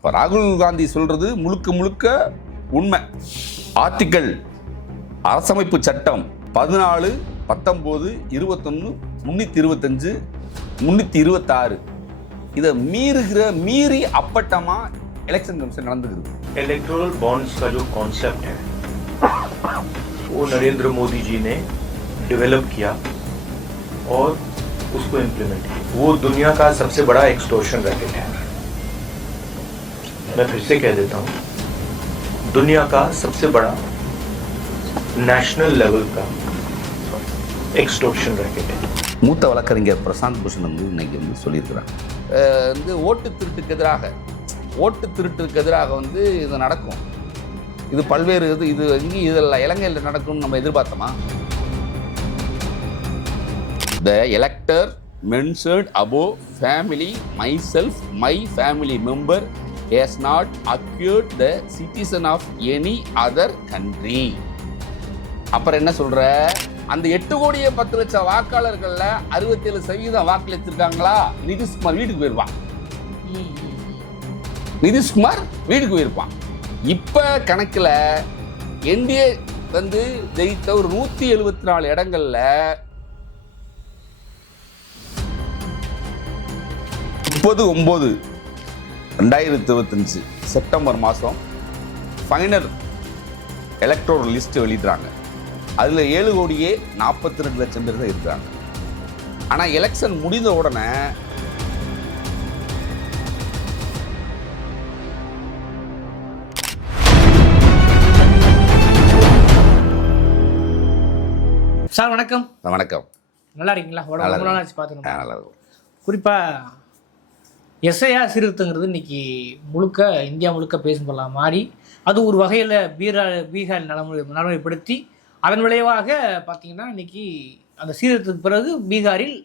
இப்போ ராகுல் காந்தி சொல்றது முழுக்க முழுக்க உண்மை. ஆர்டிக்கல் அரசமைப்பு சட்டம் 14, 19, 21, 325, 326 இதை மீறி அப்பட்டமா எலெக்ஷன் கமிஷன் நடந்துக்குது. इलेक्टोरल बॉन्ड्स का जो कॉन्सेप्ट है वो नरेंद्र मोदी जी ने डेवलप किया और उसको इम्प्लीमेंट किया. वो दुनिया का सबसे बड़ा एक्सटॉर्शन रैकेट है. मैं फिर से कह देता हूँ, दुनिया का सबसे बड़ा नेशनल लेवल का एक्सटॉर्शन रैकेट है. மூத்த வழக்கறிஞர் பிரசாந்த் பூஷன் இன்னைக்கு சொல்லியிருக்கிறாங்க, ஓட்டு திருட்டுக்கு எதிராக இது நடக்கும். இது பல்வேறு இது இங்கே இதெல்லாம் இலங்கையில் நடக்கும்னு நம்ம எதிர்பார்த்தோமா? The elector mentioned above family, myself, my family member has not acquired the citizen of any other country. அப்புறம் என்ன சொல்ற? அந்த 8,10,00,000 வாக்காளர்கள்ல 67% வாக்களித்திருக்காங்களா? நிதிஷ்குமார் வீட்டுக்கு போயிருப்பான். இப்ப கணக்குல என்டிஏ ஜெயித்த ஒரு 174 இடங்கள்ல 30/9/2025 செப்டம்பர் மாதம் ஃபைனல் எலக்டோரல் லிஸ்ட் வெளியிடுறாங்க. அதில் 7,42,00,000 பேர் தான் இருக்கிறாங்க. ஆனால் எலெக்ஷன் முடிந்த உடனே சார் வணக்கம். வணக்கம். நல்லா இருக்கீங்களா? நல்லா இருக்கும். குறிப்பாக எஸ்ஐஆர் சீர்திருத்தங்கிறது இன்னைக்கு இந்தியா முழுக்க பேசும் பொருளாக மாறி அது ஒரு வகையில் பீகார் நடைமுறைப்படுத்தி அதன் விளைவாக பார்த்தீங்கன்னா இன்னைக்கு அந்த சீர்திருத்தத்துக்கு பிறகு பீகாரில்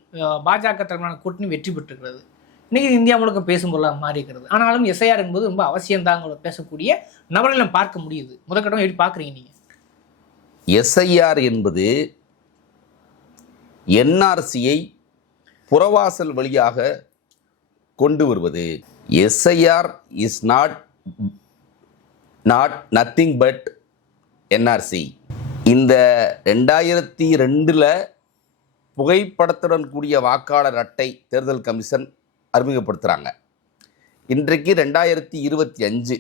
பாஜக தலைமையிலான கூட்டணி வெற்றி பெற்றிருக்கிறது. இன்னைக்கு இந்தியா முழுக்க பேசும் பொருளாக மாறி இருக்கிறது. ஆனாலும் எஸ்ஐஆர் என்பது ரொம்ப அவசியம்தாங்க பேசக்கூடிய நபர்களை நம்ம பார்க்க முடியுது. முதற்கட்டம் எப்படி பார்க்குறீங்க நீங்கள்? எஸ்ஐஆர் என்பது என்ஆர்சியை புறவாசல் வழியாக கொண்டு வருவது. SIR is not nothing but NRC. இந்த 2002 புகைப்படத்துடன் கூடிய வாக்காளர் அட்டை தேர்தல் கமிஷன் அறிமுகப்படுத்துகிறாங்க. இன்றைக்கு 2025.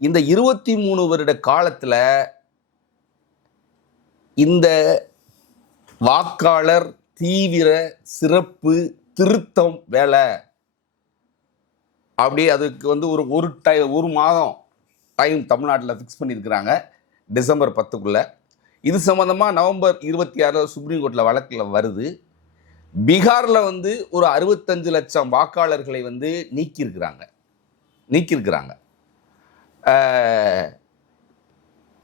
இந்த 23 வருட காலத்தில் இந்த வாக்காளர் தீவிர சிறப்பு திருத்தம் வேலை அப்படியே அதுக்கு ஒரு மாதம் டைம் தமிழ்நாட்டில் ஃபிக்ஸ் பண்ணியிருக்கிறாங்க, டிசம்பர் 10க்குள்ளே. இது சம்மந்தமாக நவம்பர் 26 சுப்ரீம் கோர்ட்டில் வழக்கில் வருது. பீகாரில் ஒரு 65 லட்சம் வாக்காளர்களை நீக்கியிருக்கிறாங்க.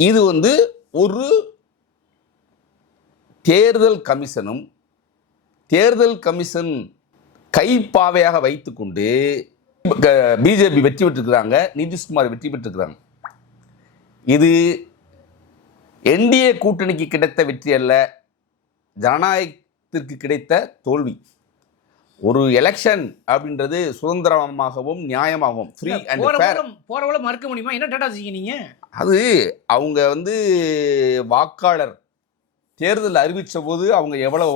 இது ஒரு தேர்தல் கமிஷன் கைப்பாவையாக வைத்துக்கொண்டு பிஜேபி வெற்றி பெற்றிருக்கிறாங்க, நிதிஷ்குமார் வெற்றி பெற்றிருக்கிறாங்க. இது என்டிஏ கூட்டணிக்கு கிடைத்த வெற்றி அல்ல, ஜனநாயகத்திற்கு கிடைத்த தோல்வி. ஒரு எலெக்ஷன் அப்படின்றது சுதந்திரமாகவும் நியாயமாகவும் ஃப்ரீ அண்ட் ஃபேர் போறவள மறுக்க முடியுமா? என்ன டேட்டா வச்சிருக்கீங்க? அது அவங்க வாக்காளர் தேர்தல் அறிவித்த போது அவங்க எவ்வளவு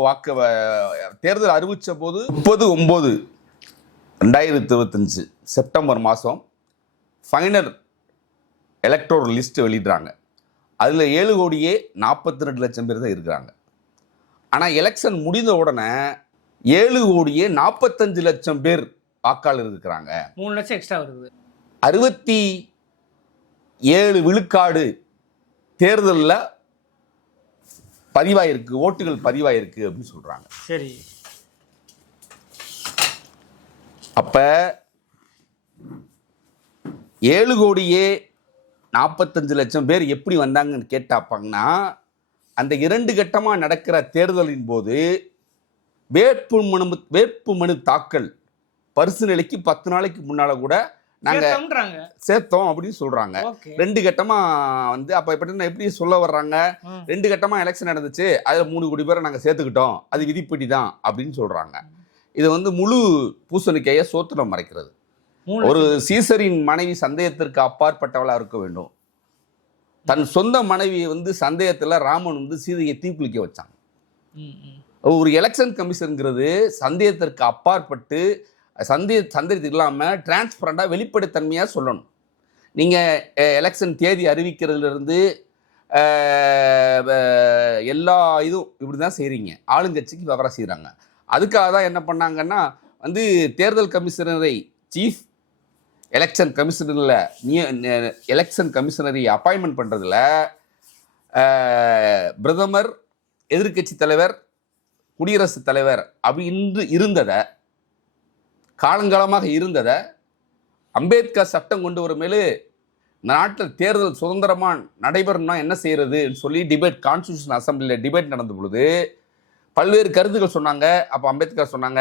தேர்தல் அறிவித்த போது 30/9/2025 செப்டம்பர் மாதம் ஃபைனல் எலக்டோரல் லிஸ்ட் வெளியிடுறாங்க. அதில் 7,42,00,000 பேர் தான் இருக்கிறாங்க. ஆனால் எலெக்ஷன் முடிந்த உடனே 7,45,00,000 பேர் வாக்காளர் இருக்கிறாங்க. 3 லட்சம் எக்ஸ்ட்ரா வருது. 67 விழுக்காடு தேர்தலில் பதிவாயிருக்கு, ஓட்டுகள் பதிவாயிருக்கு அப்படின்னு சொல்றாங்க. சரி, அப்ப 7,45,00,000 பேர் எப்படி வந்தாங்கன்னு கேட்டாப்பாங்கன்னா, அந்த 2 கட்டமாக நடக்கிற தேர்தலின் போது வேட்புமனு தாக்கல் பரிசு நிலைக்கு 10 நாளைக்கு முன்னால கூட நாங்க சேர்த்தோம் அப்படின்னு சொல்றாங்க. 2 கட்டமா அப்ப எப்படி சொல்ல வர்றாங்க? 2 கட்டமா எலெக்ஷன் நடந்துச்சு, அதுல 3 கோடி பேரை நாங்க சேர்த்துக்கிட்டோம், அது விதிப்படி தான் அப்படின்னு சொல்றாங்க. இது முழு பூசணிக்காயை சோத்துல மறைக்கிறது. ஒரு சீசரின் மனைவி சந்தேகத்திற்கு அப்பாற்பட்டவளா இருக்க வேண்டும். தன் சொந்த மனைவியை வந்து சந்தேகத்துல ராமன் வந்து சீதையை தீக்குளிக்க வச்சான். ஒரு எலெக்ஷன் கமிஷன்ங்கிறது சந்தேகத்திற்கு அப்பாற்பட்டு சந்தேகத்துக்கு இல்லாம டிரான்ஸ்பரண்டா வெளிப்படைத்தன்மையா சொல்லணும். நீங்க எலெக்ஷன் தேதி அறிவிக்கிறதுல இருந்து எல்லா இதுவும் இப்படிதான் செய்றீங்க. ஆளுங்கட்சிக்கு விவரம் செய்யறாங்க. அதுக்காக தான் என்ன பண்ணாங்கன்னா வந்து தேர்தல் கமிஷனரை சீஃப் எலெக்ஷன் கமிஷனரில் எலெக்ஷன் கமிஷனரை அப்பாயின்மெண்ட் பண்ணுறதுல பிரதமர், எதிர்க்கட்சி தலைவர், குடியரசுத் தலைவர் அப்படி இருந்ததை காலங்காலமாக இருந்ததை அம்பேத்கர் சட்டம் கொண்டு வரும் மேலே நாட்டில் தேர்தல் சுதந்திரமாக நடைபெறணும்னா என்ன செய்யறதுன்னு சொல்லி கான்ஸ்டியூஷன் அசம்பிளியில் டிபேட் நடந்த பொழுது பல்வேறு கருத்துக்கள் சொன்னாங்க. அப்போ அம்பேத்கர் சொன்னாங்க,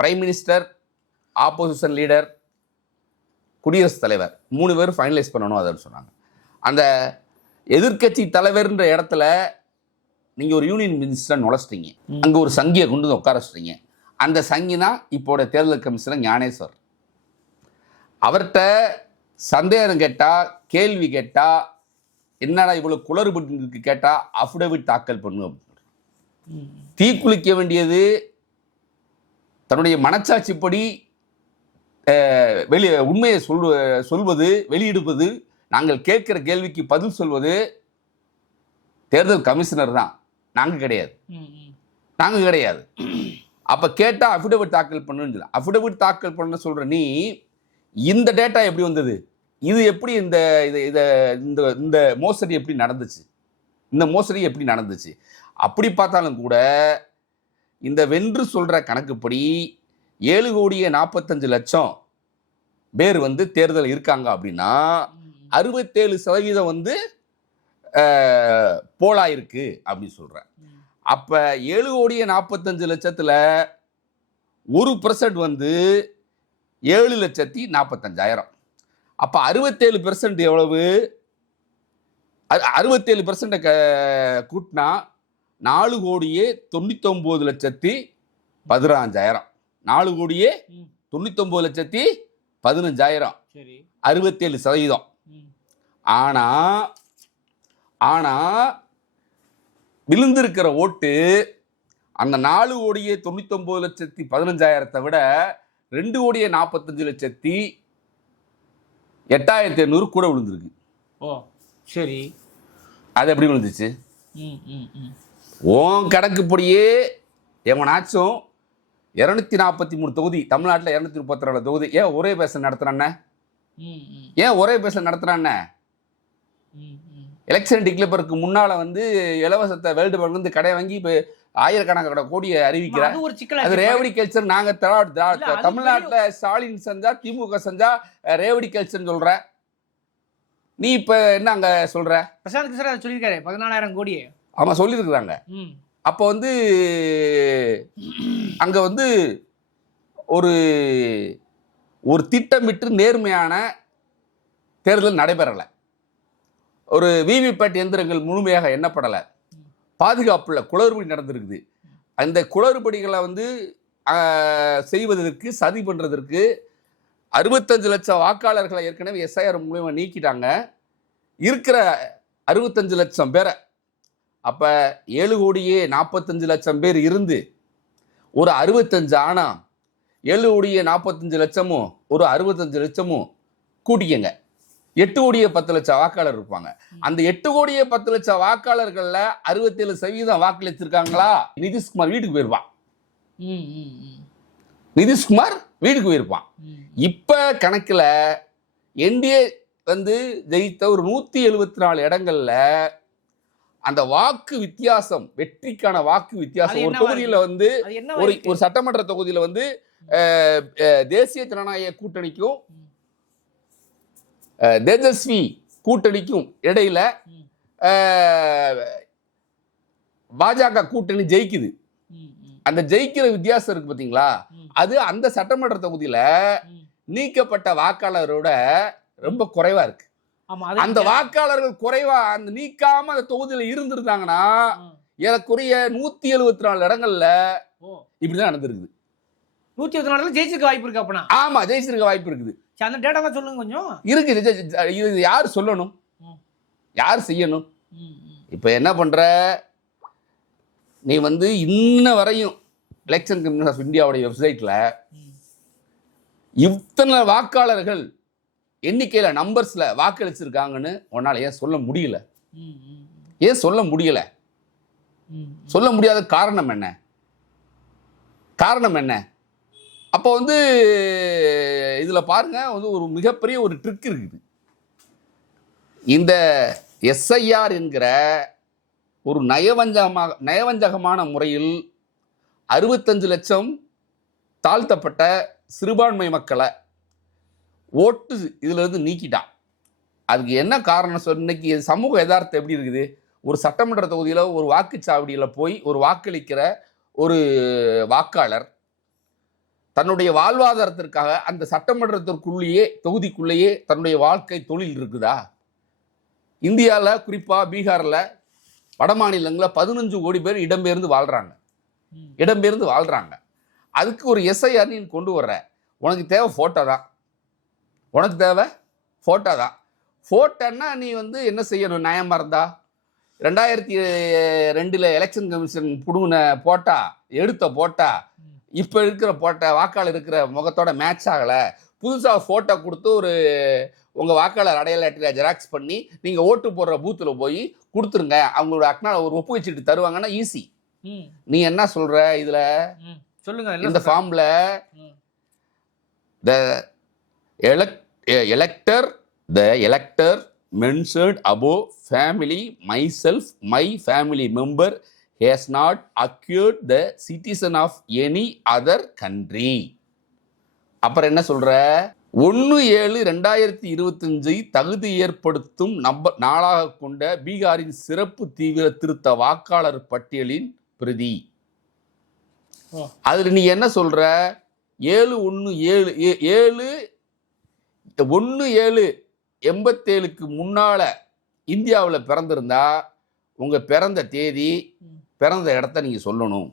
பிரைம் மினிஸ்டர், ஆப்போசிஷன் லீடர், குடியரசுத் தலைவர் 3 பேரும் ஃபைனலைஸ் பண்ணணும் அதுன்னு சொன்னாங்க. அந்த எதிர்க்கட்சி தலைவர்ன்ற இடத்துல நீங்கள் ஒரு யூனியன் மினிஸ்டர் நுழைச்சிட்டீங்க. அங்கே ஒரு சங்கியை கொண்டு வந்து உட்கார வச்சிட்டீங்க. அந்த சங்கி தான் இப்போட தேர்தல் கமிஷனர் ஞானேஸ்வர். அவர்கிட்ட சந்தேகம் கேட்டால், கேள்வி கேட்டால், என்னடா இவ்வளோ குளறுபட்டு கேட்டால் அஃபிடவிட் தாக்கல் பண்ணும். தீக்குளிக்க வேண்டியது தன்னுடைய மனச்சாட்சிப்படி உண்மையை சொல்வது, வெளியிடுவது, நாங்கள் கேட்கிற கேள்விக்கு பதில் சொல்வது தேர்தல் கமிஷனர் தான். நாங்கள் கிடையாது. அப்போ கேட்டால் அஃபிடவிட் தாக்கல் பண்ணுன்னு சொல்லலாம். அஃபிடவிட் தாக்கல் பண்ண சொல்கிற நீ இந்த டேட்டா எப்படி வந்தது, இது எப்படி இந்த மோசடி எப்படி நடந்துச்சு, அப்படி பார்த்தாலும் கூட இந்த வென்று சொல்கிற கணக்குப்படி 7,45,00,000 பேர் வந்து தேர்தல் இருக்காங்க அப்படின்னா 67% வந்து போலாயிருக்கு அப்படின்னு சொல்கிறேன். அப்போ 7,45,00,000 1% வந்து 7,45,000. அப்போ 67% எவ்வளவு? 67% கூட்டினா 4,99,15,000. 4,99,15,000. 67%. ஆனா விழுந்திருக்கிற ஓட்டு அந்த 4,99,15,000 விட 2,45,08,800 கூட விழுந்திருக்கு. ஓ சரி, அது எப்படி விழுந்துச்சு? உன் கணக்குப்படியே எவனாச்சும் 243 தொகுதி, தமிழ்நாட்டில் 234 தொகுதி, ஏன் ஒரே பேச நடத்துறான்னு எலெக்ஷன் டிக்ளேருக்கு முன்னால வந்து இலவசத்தை வேர்ல்டு பேங்க் வந்து கடை வாங்கி இப்போ ஆயிரக்கணக்கான கோடியை அறிவிக்கிறார். அது ரேவடி கல்ச்சர். நாங்க தமிழ்நாட்டில் ஸ்டாலின் செஞ்சா, திமுக செஞ்சா ரேவடி கல்ச்சர் சொல்ற. நீ இப்ப என்ன அங்க சொல்ற? பிரசாந்த் கிஷோர் அதை சொல்லியிருக்காரு, 14,000 கோடி. ஆமா சொல்லியிருக்கிறாங்க. அப்போ வந்து அங்க வந்து ஒரு திட்டமிட்டு நேர்மையான தேர்தல் நடைபெறலை. ஒரு விவிபேட் எந்திரங்கள் முழுமையாக எண்ணப்படலை. பாதுகாப்புல குளறுபடி நடந்திருக்குது. அந்த குளறுபடிகளை வந்து செய்வதற்கு, சதி பண்றதற்கு 65 லட்சம் வாக்காளர்களை ஏற்கனவே எஸ்ஐஆர் மூலமா நீக்கிட்டாங்க. இருக்கிற 65 லட்சம் பேரை, அப்ப 7,45,00,000 பேர் இருந்து ஒரு 65 ஆனா 7,45,00,000 ஒரு 65,00,000 கூட்டிக்கங்க. 8,10,00,000 வாக்காளர் இருப்பாங்க. அந்த 8,10,00,000 வாக்காளர்கள்ல 67% வாக்களித்திருக்காங்களா? நிதிஷ்குமார் வீட்டுக்கு போயிருப்பான். இப்ப கணக்குல என்டிஏ வந்து ஜெயித்த ஒரு 174 இடங்கள்ல அந்த வாக்கு வித்தியாசம், வெற்றிக்கான வாக்கு வித்தியாசம் ஒரு தொகுதியில வந்து ஒரு சட்டமன்ற தொகுதியில வந்து தேசிய ஜனநாயக கூட்டணிக்கும் தேஜஸ்வி கூட்டணிக்கும் இடையில பாஜக கூட்டணி ஜெயிக்குது. அந்த ஜெயிக்கிற வித்தியாசம் இருக்கு பாத்தீங்களா? அது அந்த சட்டமன்ற தொகுதியில நீக்கப்பட்ட வாக்காளரோட ரொம்ப குறைவா இருக்கு. அந்த வாக்காளர்கள் குறைவா அந்த நீக்காம அந்த தொகுதியில இருந்திருந்தாங்கன்னா ஏறக்குறைய 174 இடங்கள்ல இப்படிதான் நடந்திருக்குது. 174 ஜெயிச்சிருக்க வாய்ப்பு இருக்கு. அப்பனா ஆமா, ஜெயிச்சிருக்க வாய்ப்பு இருக்குது. சரி, அந்த டேட்டாவை சொல்லுங்க கொஞ்சம். இருக்கு. இது யார் சொல்லணும், ம். யார் செய்யணும்? ம், ம். இப்போ என்ன பண்ற, நீ வந்து இன்ன வரையும் எலெக்ஷன் கமிஷன் ஆஃப் இந்தியாவுடைய வெப்சைட்ல ம். இத்தனை வாக்காளர்கள் எண்ணிக்கையில நம்பர்ஸ்ல வாக்களிச்சிருக்காங்கன்னு உன்னால ஏன் சொல்ல முடியல? ம், ம். ஏன் சொல்ல முடியல? ம். சொல்ல முடியாத காரணம் என்ன? காரணம் என்ன? அப்போ வந்து இதுல பாருங்க, வந்து ஒரு மிகப்பெரிய ஒரு ட்ரிக் இருக்குது. இந்த எஸ்ஐஆர் என்கிற ஒரு நயவஞ்சகமான முறையில் 65 லட்சம் தாழ்த்தப்பட்ட சிறுபான்மை மக்களை ஓட்டு இதுல இருந்து நீக்கிட்டான். அதுக்கு என்ன காரணம் இன்னைக்கு சமூக யதார்த்தம் எப்படி இருக்குது? ஒரு சட்டமன்ற தொகுதியில ஒரு வாக்குச்சாவடியில போய் ஒரு வாக்களிக்கிற ஒரு வாக்காளர் தன்னுடைய வாழ்வாதாரத்திற்காக அந்த சட்டமன்றத்திற்குள்ளேயே தொகுதிக்குள்ளேயே தன்னுடைய வாழ்க்கை தொழில் இருக்குதா? இந்தியாவில் குறிப்பாக பீகாரில் வட மாநிலங்களில் 15 கோடி பேர் இடம்பெயர்ந்து வாழ்கிறாங்க. அதுக்கு ஒரு எஸ்ஐஆர் நீ கொண்டு வர்ற. உனக்கு தேவை ஃபோட்டோ தான். ஃபோட்டோன்னா நீ வந்து என்ன செய்யணும்? நியாயமாக இருந்தா 2002 எலெக்ஷன் கமிஷன் புடுங்கின எடுத்த போட்டா இப்போ இருக்கிற வாக்காளர் இருக்கிற முகத்தோட மேட்ச் ஆகலை. புதுசாக ஃபோட்டோ கொடுத்து உங்கள் வாக்காளர் அடையாள அட்டையை ஜெராக்ஸ் பண்ணி நீங்கள் ஓட்டு போடுற பூத்தில் போய் கொடுத்துருங்க, அவங்களோட ஒரு ஒப்பு வச்சுட்டு தருவாங்கன்னா ஈஸி. நீ என்ன சொல்ற இதில்? சொல்லுங்க. இந்த ஃபார்மில் the elector mentioned above family myself my family member has not acquired the citizen of any other country. அப்புறம் என்ன சொல்ற? 1/7/2025 தகுதி ஏற்படுத்தும் நாளாக கொண்ட பீகாரின் சிறப்பு தீவிர திருத்த வாக்காளர் பட்டியலின் பிரதி. அதுல நீ என்ன சொல்ற? 1/7/87க்கு முன்னால இந்தியாவில் பிறந்திருந்தா உங்க பிறந்த தேதி பிறந்த இடத்த நீங்க சொல்லணும்.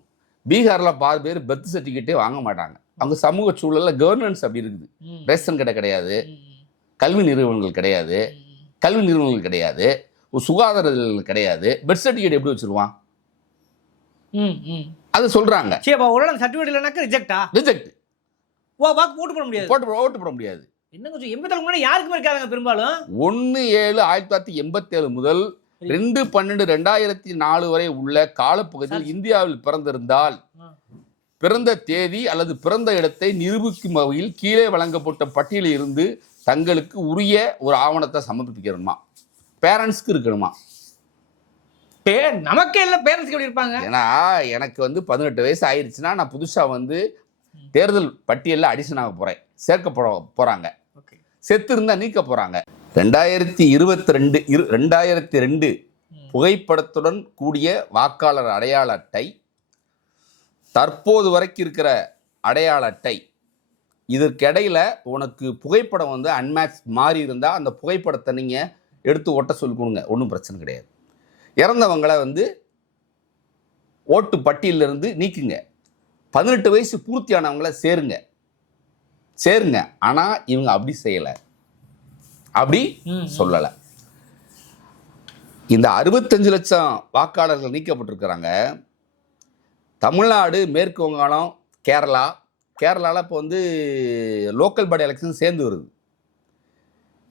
பீகாரில் பாதி பேர் பர்த் சர்டிஃபிகேட்டே வாங்க மாட்டாங்க. அவங்க சமூக சூழல்ல கவர்னன்ஸ் அப்படி இருக்குது. ரேஷன் கடை கிடையாது, கல்வி நிறுவனங்கள் கிடையாது, சுகாதார கிடையாது. பர்த் சர்டிஃபிகேட் எப்படி வச்சிருவான்? அது சொல்றாங்க. ரிஜெக்ட். ஓட்டு போட முடியாது. என்ன கொஞ்சம் 87 முன்னாடி யாருக்குமே இருக்காங்க பெரும்பாலும். 1/7/1987 முதல் 2/12/2004 வரை உள்ள காலப்பகுதியில் இந்தியாவில் பிறந்திருந்தால் பிறந்த தேதி அல்லது பிறந்த இடத்தை நிரூபிக்கும் வகையில் கீழே வழங்கப்பட்ட பட்டியலில் இருந்து தங்களுக்கு உரிய ஒரு ஆவணத்தை சமர்ப்பிக்கணுமா? பேரண்ட்ஸ்க்கு இருக்கணுமா? நமக்கே இல்லை, பேரண்ட்ஸ்க்கு எப்படி இருப்பாங்க? ஏன்னா எனக்கு வந்து 18 வயசு ஆயிடுச்சுன்னா நான் புதுசா வந்து தேர்தல் பட்டியலில் அடிஷன் ஆக போறேன், சேர்க்க போறாங்க. செத்து இருந்தா நீக்க போறாங்க. 2022 புகைப்படத்துடன் கூடிய வாக்காளர் அடையாள அட்டை, தற்போது வரைக்கும் இருக்கிற அடையாள அட்டை, இதற்கிடையில உனக்கு புகைப்படம் வந்து அன்மேட்ச் மாறி இருந்தா அந்த புகைப்படத்தை நீங்க எடுத்து ஒட்ட சொல்லி கொடுங்க, ஒன்றும் பிரச்சனை கிடையாது. இறந்தவங்களை வந்து ஓட்டு பட்டியலிருந்து நீக்குங்க. 18 வயசு பூர்த்தியானவங்களை சேருங்க. ஆனா இவங்க அப்படி செய்யல, அப்படி சொல்லலை. இந்த 65 லட்சம் வாக்காளர்கள் நீக்கப்பட்டிருக்கிறாங்க. தமிழ்நாடு, மேற்கு வங்காளம், கேரளாவில் இப்போ வந்து லோக்கல் பாடி எலெக்ஷன் சேர்ந்து வருது.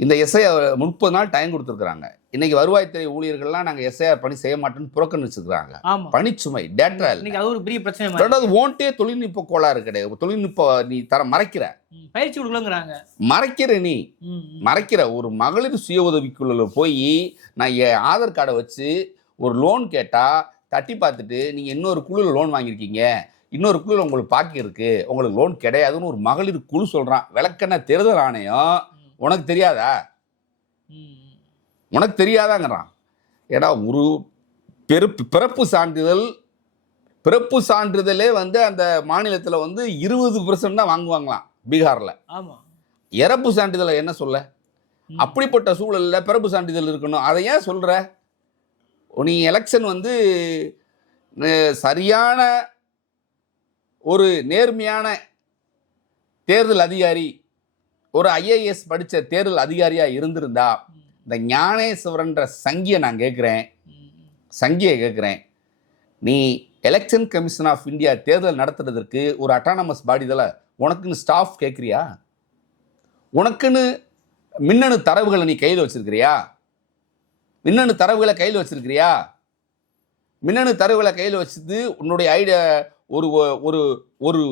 இந்த எஸ்ஐஆர் 30 நாள் டைம் கொடுத்துருக்குறாங்க. இன்னைக்கு வருவாய்த்துறை ஊழியர்கள்லாம் நாங்கள் எஸ்ஐஆர் பணி செய்ய மாட்டோம்னு புறக்கணிச்சுக்கிறாங்க. பணிச்சுமை, டேட்டா ஓன்ட்டே தொழில்நுட்ப கோளாறு கிடையாது. தொழில்நுட்ப நீ மறைக்கிற, பயிற்சி கொடுக்கலங்கிறாங்க. மறைக்கிற ஒரு மகளிர் சுய உதவிக்குள்ள போய் நான் என் ஆதார் கார்டை வச்சு ஒரு லோன் கேட்டா தட்டி பார்த்துட்டு நீங்க இன்னொரு குழுவில் லோன் வாங்கியிருக்கீங்க, இன்னொரு குழுவில் உங்களுக்கு பாக்கி இருக்கு, உங்களுக்கு லோன் கிடையாதுன்னு ஒரு மகளிர் குழு சொல்றான். விளக்கென்ன தேர்தல் ஆணையம் உனக்கு தெரியாதாங்கிறான். ஏன்னா ஒரு பிறப்பு சான்றிதழே வந்து அந்த மாநிலத்தில் வந்து 20% தான் வாங்குவாங்களாம் பீகாரில். இறப்பு சான்றிதழை என்ன சொல்ல? அப்படிப்பட்ட சூழலில் பிறப்பு சான்றிதழ் இருக்கணும். அதை ஏன் சொல்ற? நீ எலெக்ஷன் வந்து சரியான ஒரு நேர்மையான தேர்தல் அதிகாரி ஒரு ஐஏஎஸ் படித்த தேர்தல் அதிகாரியாக இருந்திருந்தா இந்த ஞானேஸ்வரன்ற சங்கியை நான் கேட்குறேன், சங்கியை கேட்குறேன், நீ எலெக்ஷன் கமிஷன் ஆஃப் இந்தியா தேர்தல் நடத்துறதுக்கு ஒரு அட்டானமஸ் பாடி இதில் உனக்குன்னு ஸ்டாஃப் கேட்குறியா? உனக்குன்னு மின்னணு தரவுகளை நீ கையில் வச்சிருக்கிறியா? மின்னணு தரவுகளை கையில் வச்சிருக்கிறியா? மின்னணு தரவுகளை கையில் வச்சுட்டு உன்னுடைய ஐடியா ஒரு ஒரு ஒரு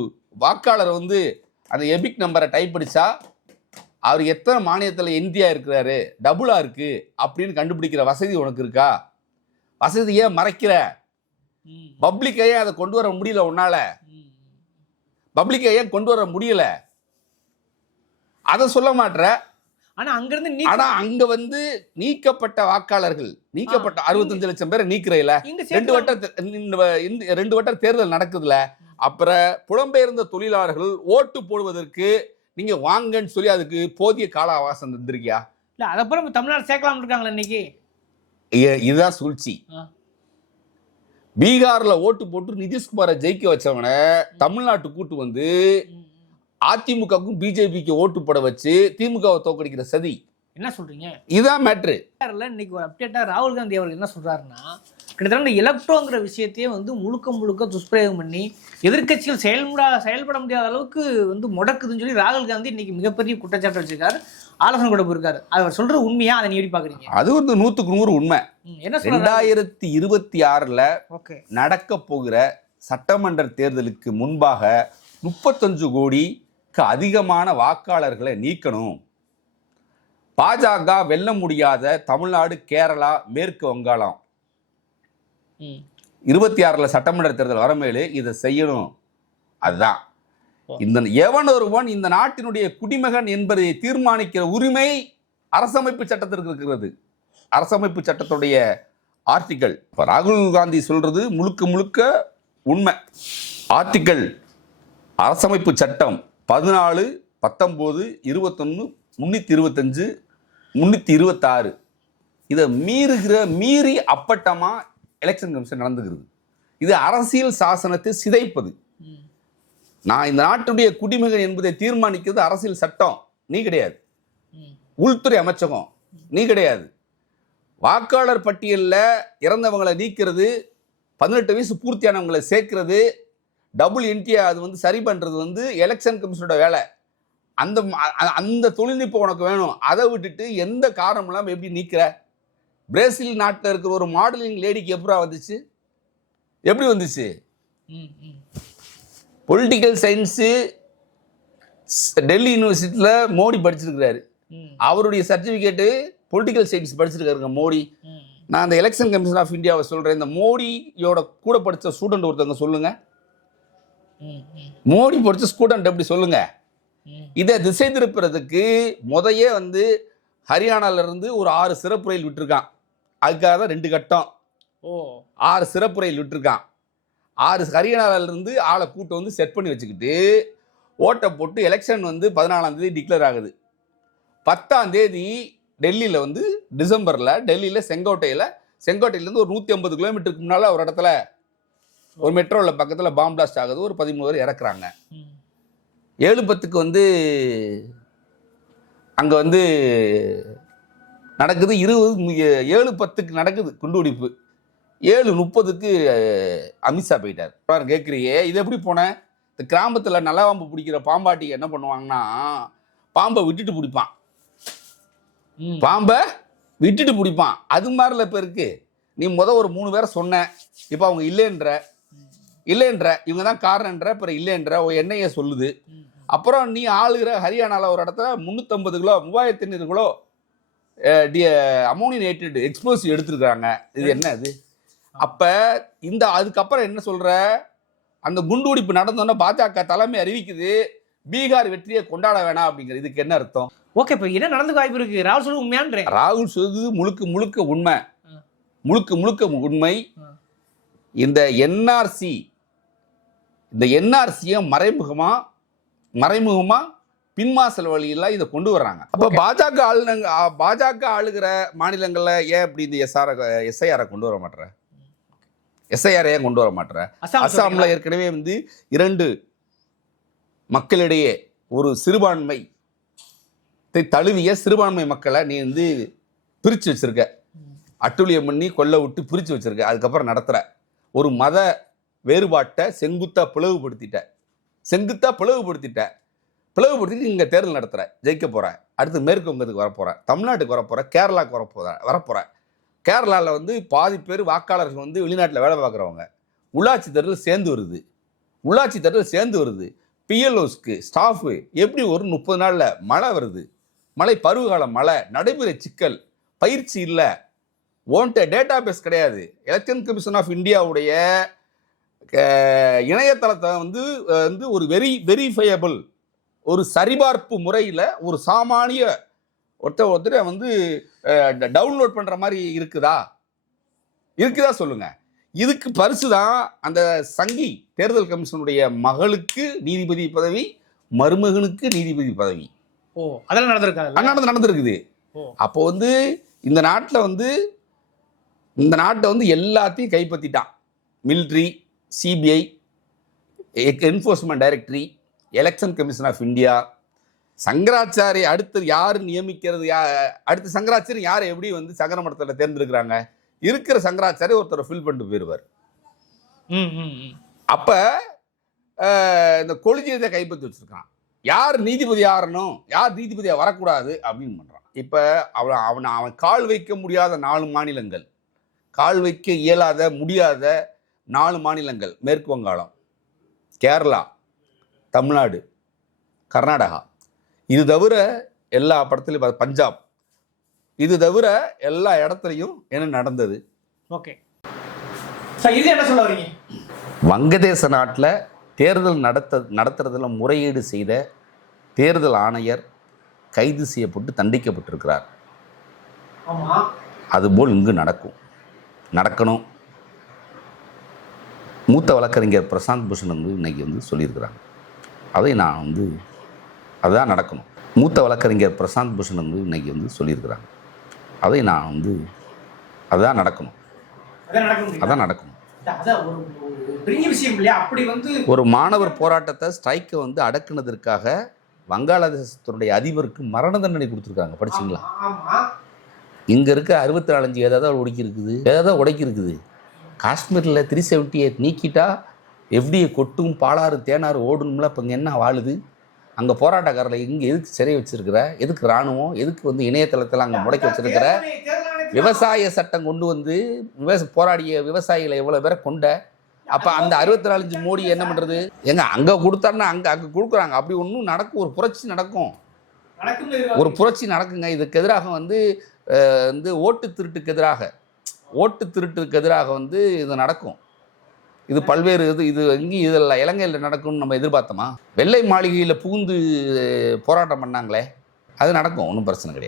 வாக்காளர் வந்து அந்த எபிக் நம்பரை டைப் அடிச்சா அவர் எத்தனை மாநிலத்தில் இந்தியா இருக்கிறாரு, டபுளாக இருக்கு அப்படின்னு கண்டுபிடிக்கிற வசதி உனக்கு இருக்கா? வசதியை மறைக்கிற. பப்ளிக்கை அதை கொண்டு வர முடியல உன்னால. பப்ளிக்கை ஏன் கொண்டு வர முடியல? அதை சொல்ல மாட்டேற. ஆனா அங்க வந்து நீக்கப்பட்ட வாக்காளர்கள், நீக்கப்பட்ட 65 லட்சம் பேரை நீக்கிறீல, 2 வட்ட தேர்தல் நடக்குதுல, அப்புறம் புலம்பெயர்ந்த தொழிலாளர்கள் ஓட்டு போடுவதற்கு நீங்க வாங்கன்னு சொல்லி அதுக்கு போதிய கால அவகாசம் தந்திருக்கியா? இல்ல அதப்புறம் தமிழ்நாடு சேர்க்கலாம் இருக்காங்களா இன்னைக்கு? இதுதான் சூழ்ச்சி. பீகார்ல ஓட்டு போட்டு நிதிஷ்குமாரை ஜெயிக்க வச்சவனை தமிழ்நாட்டு கூட்டு வந்து அதிமுகவுக்கும் பிஜேபிக்கு ஓட்டு போட வச்சு திமுகவை தோக்கடிக்கிற சதி. என்ன சொல்றீங்க? இதுதான் மேட்ரு. இன்னைக்கு ஒரு அப்டேட்டா ராகுல் காந்தி அவர்கள் என்ன சொல்றாருன்னா, கிட்டத்தட்ட எலக்ட்ரோங்கிற விஷயத்தையே வந்து முழுக்க துஷ்பிரயோகம் பண்ணி எதிர்க்கட்சிகள் செயல்பட முடியாத அளவுக்கு வந்து முடக்குதுன்னு சொல்லி ராகுல் காந்தி இன்னைக்கு மிகப்பெரிய குற்றச்சாட்டு வச்சிருக்காரு. ஆலோசனை கூட போயிருக்காரு. அவர் சொல்ற உண்மையா? அதை நீ எப்படி பாக்குறீங்க? அது வந்து 100க்கு 100 உண்மை. என்ன 2026 நடக்க போகிற சட்டமன்ற தேர்தலுக்கு முன்பாக 35 கோடிக்கு அதிகமான வாக்காளர்களை நீக்கணும். பாஜக வெல்ல முடியாத தமிழ்நாடு, கேரளா, மேற்கு வங்காளம் 26 சட்டமன்ற தேர்தல் வரமேலு இதை செய்யணும். அதுதான் இந்த எவன் ஒருவன் இந்த நாட்டினுடைய குடிமகன் என்பதை தீர்மானிக்கிற உரிமை அரசமைப்பு சட்டத்திற்கு இருக்கிறது. அரசமைப்பு சட்டத்துடைய ஆர்டிக்கல். ராகுல் காந்தி சொல்றது முழுக்க உண்மை. ஆர்டிக்கல் அரசமைப்பு சட்டம் 14, 19, 21, 325, 326 இதை மீறி அப்பட்டமா எலெக்ஷன் கமிஷன் நடந்துகிறது. இது அரசியல் சாசனத்தை சிதைப்பது. நான் இந்த நாட்டுடைய குடிமகன் என்பதை தீர்மானிக்கிறது அரசியல் சட்டம், நீ கிடையாது. உள்துறை அமைச்சகம், நீ கிடையாது. வாக்காளர் பட்டியலில் இறந்தவங்களை நீக்கிறது, 18 வயசு பூர்த்தியானவங்களை சேர்க்கிறது, டபுள் என்ட்ரி அது வந்து சரி பண்ணுறது வந்து எலெக்ஷன் கமிஷனோட வேலை. அந்த தொழில்நுட்பம் உனக்கு வேணும். அதை விட்டுட்டு எந்த காரணம் இல்லாமல் எப்படி நீக்கிற? பிரேசில் நாட்டில் இருக்கிற ஒரு மாடலிங் லேடிக்கு எப்படா வந்துச்சு? எப்படி வந்துச்சு? பொலிட்டிக்கல் சயின்ஸு டெல்லி யூனிவர்சிட்டியில் மோடி படிச்சிருக்கிறாரு. அவருடைய சர்டிஃபிகேட்டு பொலிட்டிக்கல் சயின்ஸ் படிச்சிருக்காருங்க மோடி. நான் அந்த எலெக்ஷன் கமிஷன் ஆஃப் இந்தியாவை சொல்கிறேன். இந்த மோடியோட கூட படித்த ஸ்டூடெண்ட் ஒருத்தவங்க சொல்லுங்க. மோடி படித்த ஸ்டூடெண்ட் எப்படி சொல்லுங்க? இதை திசை திருப்புறதுக்கு முதையே வந்து ஹரியானாவிலிருந்து ஒரு 6 சிறப்பு ரயில் விட்டுருக்கான். அதுக்காக தான் 2 கட்டம் 6 சிறப்பு ரயில் விட்டுருக்கான். 6 ஹரியானாவிலிருந்து ஆளை கூட்ட வந்து செட் பண்ணி வச்சுக்கிட்டு ஓட்டை போட்டு எலெக்ஷன் வந்து 14ஆம் தேதி டிக்ளேர் ஆகுது. 10ஆம் தேதி டெல்லியில் வந்து டிசம்பரில் டெல்லியில் செங்கோட்டையிலேருந்து ஒரு 150 கிலோமீட்டருக்கு முன்னால் ஒரு இடத்துல ஒரு மெட்ரோவில் பக்கத்தில் பாம் பிளாஸ்ட் ஆகுது. ஒரு 13 பேர் இறக்குறாங்க. 7:10 வந்து அங்கே வந்து நடக்குது. 7:10 நடக்குது குண்டுவெடிப்பு. 7:30 அமித்ஷா போயிட்டார். கேட்குறியே இது எப்படி போனேன்? இந்த கிராமத்தில் நல்ல பாம்பு பிடிக்கிற பாம்பாட்டி என்ன பண்ணுவாங்கன்னா பாம்பை விட்டுட்டு பிடிப்பான். பாம்பை விட்டுட்டு பிடிப்பான். அது மாதிரில இப்போ இருக்கு. நீ ஒரு 3 பேரை சொன்ன, இப்போ அவங்க இல்லைன்ற இவங்க தான் காரணன்ற, அப்புறம் இல்லைன்ற என்ஐஏ சொல்லுது. அப்புறம் நீ ஆளுகிற ஹரியானாவில் ஒரு இடத்துல 350 கிலோ 3500 கிலோ அமோனியேட்டட் எக்ஸ்ப்ளோசிவ் எடுத்துருக்காங்க. இது என்ன அது? அப்போ அதுக்கப்புறம் என்ன சொல்கிற? அந்த குண்டுவெடிப்பு நடந்தோன்னா பாஜக தலைமை அறிவிக்குது பீகார் வெற்றியை கொண்டாட வேணாம் அப்படிங்கிற. இதுக்கு என்ன அர்த்தம்? ஓகே, இப்போ என்ன நடந்து வாய்ப்பு இருக்கு? ராகுல் சொல்றது உண்மையான்றேன். ராகுல் சொல்றது முழுக்க உண்மை. முழுக்க உண்மை. இந்த என்ஆர்சியை மறைமுகமா பின்வாசல் வழியெல்லாம் இதை கொண்டு வர்றாங்க. அப்போ பாஜக ஆளுகிற மாநிலங்களில் ஏன் இப்படி இந்த எஸ்ஐஆரை கொண்டு வர மாட்டேற? எஸ்ஐஆர் ஏன் கொண்டு வர மாட்டேற? அஸ்ஸாமில் ஏற்கனவே வந்து 2 மக்களிடையே ஒரு சிறுபான்மை தழுவிய சிறுபான்மை மக்களை நீ வந்து பிரித்து வச்சிருக்க, அட்டுழியம் பண்ணி கொல்ல விட்டு பிரித்து வச்சிருக்க. அதுக்கப்புறம் நடத்துகிற ஒரு மத வேறுபாட்டை செங்குத்தாக பிளவுபடுத்திட்டு இங்கே தேர்தல் நடத்துகிற, ஜெயிக்க போகிற. அடுத்து மேற்கு வங்கத்துக்கு வரப்போகிற, தமிழ்நாட்டுக்கு வரப்போகிற, கேரளாவுக்கு வரப்போகிற. கேரளாவில் வந்து பாதி பேர் வாக்காளர்கள் வந்து வெளிநாட்டில் வேலை பார்க்குறவங்க. உள்ளாட்சி தேர்தல் சேர்ந்து வருது. பிஎல்ஓஸ்க்கு ஸ்டாஃபு எப்படி ஒரு 30 நாளில் மழை வருது, மழை பருவகால மழை, நடைமுறை சிக்கல், பயிற்சி இல்லை, டேட்டா பேஸ் கிடையாது. எலெக்ஷன் கமிஷன் ஆஃப் இந்தியாவுடைய இணையதளத்தை வந்து ஒரு வெரிஃபையபிள் ஒரு சரிபார்ப்பு முறையில் ஒரு சாமானிய ஒருத்தரை வந்து டவுன்லோட் பண்ணுற மாதிரி இருக்குதா சொல்லுங்க. இதுக்கு பரிசு தான் அந்த சங்கி தேர்தல் கமிஷனுடைய மகளுக்கு நீதிபதி பதவி, மருமகனுக்கு நீதிபதி பதவி. அதெல்லாம் நடந்திருக்குது. அப்போ வந்து இந்த நாட்டை வந்து எல்லாத்தையும் கைப்பற்றிட்டான். Military, CBI, enforcement directory, election commission of India, Shankaracharya அடுத்து யார் நியமிக்கிறது, அடுத்த சங்கராச்சாரி யார் எப்படி வந்து சங்கர மடத்தில் தேர்ந்தெடுக்கிறாங்க, இருக்கிற சங்கராச்சாரி ஒருத்தரை ஃபில் பண்ணிட்டு போயிடுவார். அப்ப இந்த கொலிஜியத்தை கைப்பற்றி வச்சிருக்கான். யார் நீதிபதி ஆறணும், யார் நீதிபதியா வரக்கூடாது அப்படின்னு பண்றான். இப்ப அவன் கால் வைக்க முடியாத 4 மாநிலங்கள், கால் வைக்க இயலாத முடியாத 4 மாநிலங்கள், மேற்கு வங்காளம், கேரளா, தமிழ்நாடு, கர்நாடகா, இது தவிர எல்லா படத்துலையும் பஞ்சாப், இது தவிர எல்லா இடத்துலையும் என்ன நடந்தது? ஓகே சார், இது என்ன சொல்ல வரீங்க? வங்கதேச நாட்டில் தேர்தல் நடத்துறதுல முறையீடு செய்த தேர்தல் ஆணையர் கைது செய்யப்பட்டு தண்டிக்கப்பட்டிருக்கிறார். அதுபோல் இங்கு நடக்கணும். மூத்த வழக்கறிஞர் பிரசாந்த் பூஷன் வந்து இன்னைக்கு வந்து சொல்லியிருக்கிறாங்க. அதுதான் நடக்கணும். மூத்த வழக்கறிஞர் பிரசாந்த் பூஷன் வந்து இன்னைக்கு வந்து சொல்லியிருக்கிறாங்க. அதுதான் நடக்கணும். ஒரு மாணவர் போராட்டத்தை ஸ்ட்ரைக்கை வந்து அடக்குனதற்காக வங்காளதேசத்தினுடைய அதிபருக்கு மரண தண்டனை கொடுத்துருக்காங்க. படிச்சிங்களா? இங்கே இருக்க 64 ஏதாவது உடைக்கி இருக்குது. காஷ்மீரில் 378 நீக்கிட்டா எப்படியே கொட்டும் பாலாறு தேனாறு ஓடணும்ல. இப்போ இங்கே என்ன வாழுது? அங்கே போராட்டக்காரர்களை இங்கே எதுக்கு சிறை வச்சிருக்கிற? எதுக்கு இராணுவம்? எதுக்கு வந்து இணையதளத்தில் அங்கே முடக்கி வச்சிருக்கிற? விவசாய சட்டம் கொண்டு வந்து போராடிய விவசாயிகளை எவ்வளோ பேரை கொண்ட. அப்போ அந்த 64 மோடி என்ன பண்ணுறது? அங்கே கொடுத்தாருன்னா அங்கே கொடுக்குறாங்க. அப்படி ஒன்றும் நடக்கும். ஒரு புரட்சி நடக்குங்க. இதுக்கு எதிராக வந்து ஓட்டு திருட்டுக்கு எதிராக வந்து இது நடக்கும். இது பல்வேறு இது எங்கேயும் இதெல்லாம் இலங்கையில் நடக்கும்னு நம்ம எதிர்பார்த்தோமா? வெள்ளை மாளிகையில் புகுந்து போராட்டம் பண்ணாங்களே, அது நடக்கும். ஒன்றும் பிரச்சனை கிடையாது.